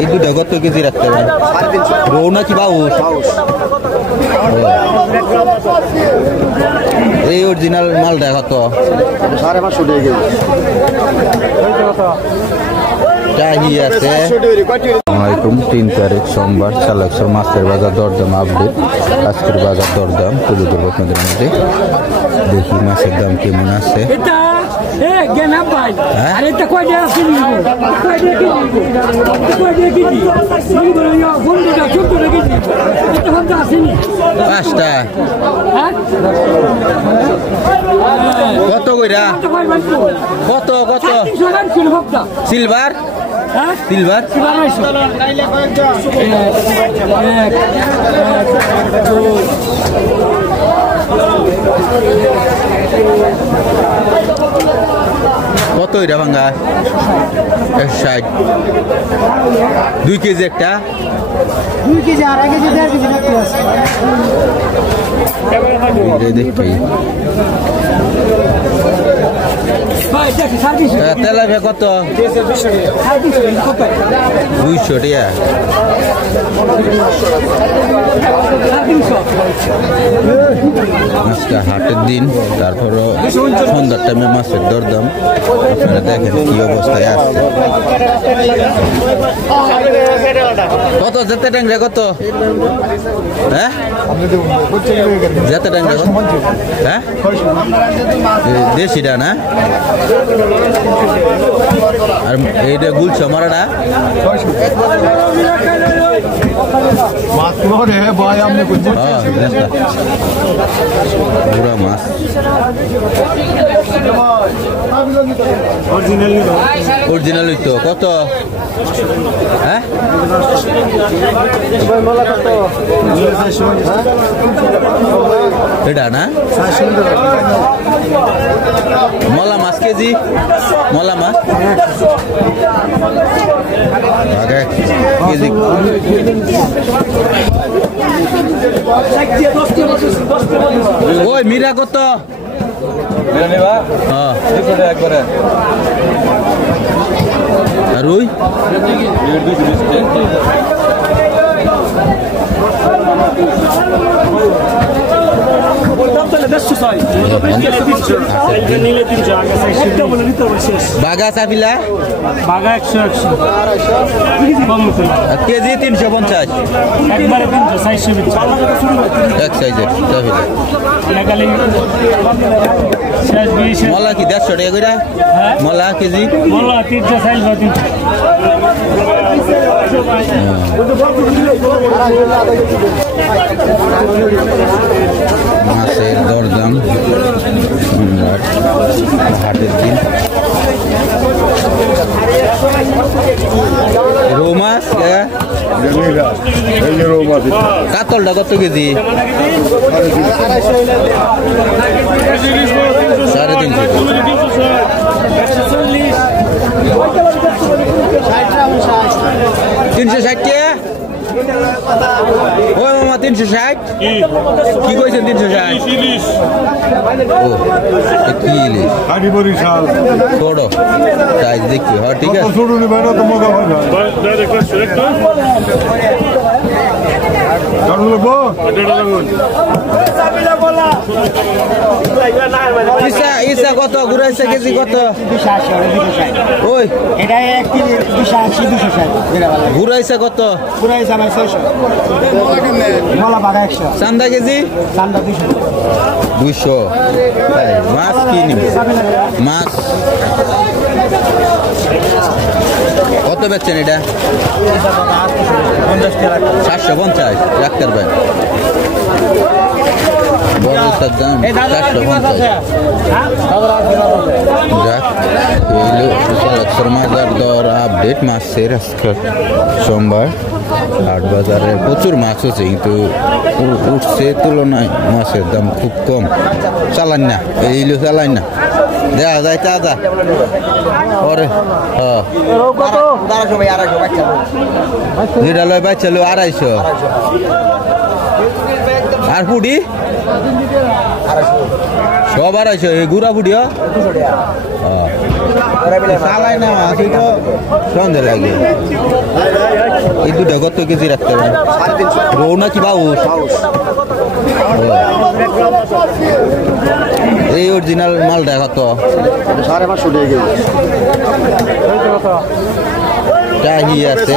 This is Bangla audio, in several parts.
এই দুটা কত কেজি রাখতে হবে? রৌ নাকি বাউস? এই অরিজিনাল মালটা কত? 550 টাকা কেজি। আছে 3 তারিখ সোমবার চালাকসর মাছের বাজার দরদাম আপডেট। আজকের বাজার দরদাম তুলে ধরবো আপনাদের মধ্যে। দেখি মাছের দাম কেমন আছে। পাঁচটা কত কইরা? কত কত সিলভার? সিলভার কত এটা ভাঙ্গা? 160। 2 কেজি একটা? 2 কেজি, আড়াই কেজি, 1.5 কেজি রাখতে আছে। দেখি তেলাপিয়া কত? 200 টাকা। আজকে হাটের দিন, তারপরও সন্ধ্যার টাইমে মাছের দরদাম আপনারা দেখেন কি অবস্থায় আসছে। কত যেতে ট্যাংরা কত? হ্যাঁ যেতে ট্যাংরা কত? হ্যাঁ দেশিটা না? আর এইটা গুলছ মারাটা বুড়া মাছ। অরিজিনাল তো কত? হ্যাঁ এটা না মলা মাছ কেজি? মলা মাছ কেজি ওই মিরা কত? আর ওই বাগা চাপিলা বাগা 100 কেজি 350 একবারে 300 এক সাইজের চাপিলা। মলা কি 150 টাকা করে? মলা কেজি? মলা 300 সাইজ মাছের দরদাম হাটের দিন। রৌ মাছ কাতলটা কত কেজি? 360 ওই মামা 360 কি কইছেন? 360 কি ইলিশ? ছোট সাইজ দেখি। হ্যাঁ ঠিক আছে। ইসা কত? ঘুরাইছে কেজি কত? ওই এটা 1 কেজি 280 260। ঘুরাইছে কত? ঘুরাইছে আমার 600। মলা বাগা 100। চান্দা কেজি? চান্দা 200। মাছ কি নিব? মাছ কত বেচছেন এটা? 750 ডাক্তার ভাই। বড়টার দাম 750। মাজার দর আপডেট মাছের আজকে সোমবার হাট বাজারে প্রচুর মাছ হচ্ছে, কিন্তু উঠছে তুলনায় মাছের দাম খুব কম। চালান না এইলো চালান না দেখা যায় তাজা পরে। যেটা লয় বাচ্চা লো 250। আর পুডি সব 250। এই গুড়া পুডিও চালাই না মাছ তো সন্ধ্যে লাগে। এই দুটা কত কেজি রাখতে পারেন? রৌ নাকি বাউস? এই অরিজিনাল মালটা কত? 550 টাকা। কাহি আছে,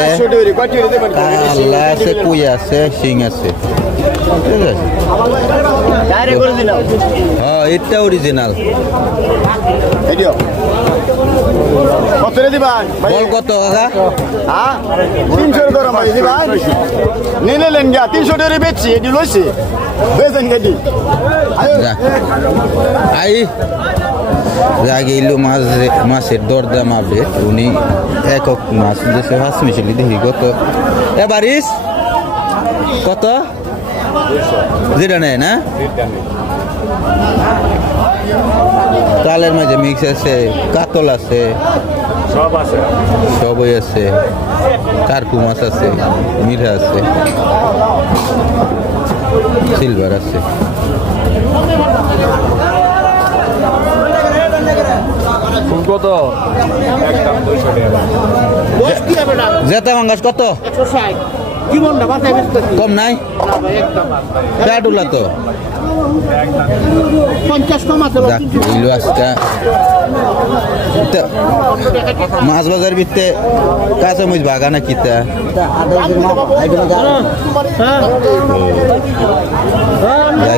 কালা আছে, কুই আছে, শিং আছে। ঠিক আছে, হ্যাঁ এটা অরিজিনাল। কত দিবা বল কত কাকা? 300 করে মারি দিবা। নিলে লেন গা 300 টাকা বেচছি, এটি লইছি বেচেন গেদি। আই আগে ইলু মাছের দরদাম আপডেট। উনি একক মাছ দেশে হাঁস মিশালি দেখি কত এবারিস কত যেটা নেয় না। তালের মাঝে মিক্স আছে, কাতল আছে, সবই আছে, কার্পু মাছ আছে, মিঠা আছে, সিলভার আছে। কত? জেতা মাঙ্গাস কত? 160 কি বলটা বাতাই বেচতেছি কম নাই? প্যাডুলা তো 50 কম আছে। ইলু আজকা মাছ বাজার ভিত্তে কাঁচামরিচ বাগা না কিতা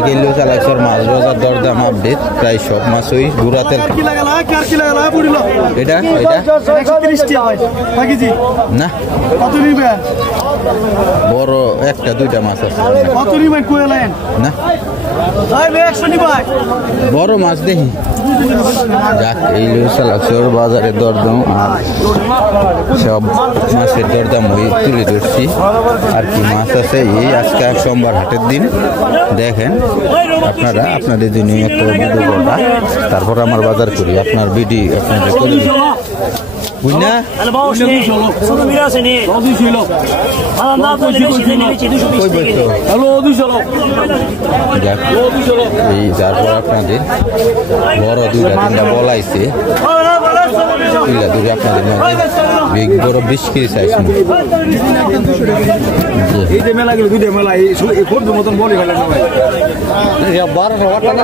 গেলেও চালাকসর মাছ বাজার দরদাম আপডেট। প্রায় সব মাছই গুড়াতের। এটা এটা না বড় একটা দুইটা মাছ আছে না, বড় মাছ দেখি। যাক এই চালাকসর বাজারের দরদাম আর সব মাছের দরদাম ওই তুলে ধরছি। আর কি মাছ আছে এই আজকে সোমবার হাটের দিন দেখেন আপনারা আপনাদের জন্য একটা ভিডিও করা, তারপর আমার বাজার করি আপনার ভিডিও আপনাদের করে বুঝনা। এই তারপর আপনাদের বড় দুইটা তিনটা বলাইছে তুইলা দূরে আপনাদের বিগ বড় 20 কেজি সাইজ। এই যে মেলা গেল দুইটা মেলা এই ফোর্ড মতন বলি ফেলা না ভাই। 1200 টাকা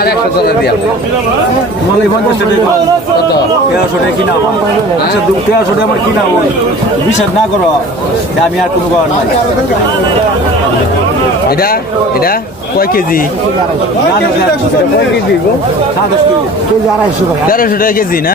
আর 100 টাকা দিয়া মাল 50 টাকা কত? 1300 টাকা কিনা। আচ্ছা 1300 টাকা আমার কিনা ওই বিশ্বাস না করো আমি আর কোনো করার নাই। এটা এটা কয় কেজি? না না কয় কেজি গো? 7 কেজি। 250 টাকা। 1300 টাকা কেজি না।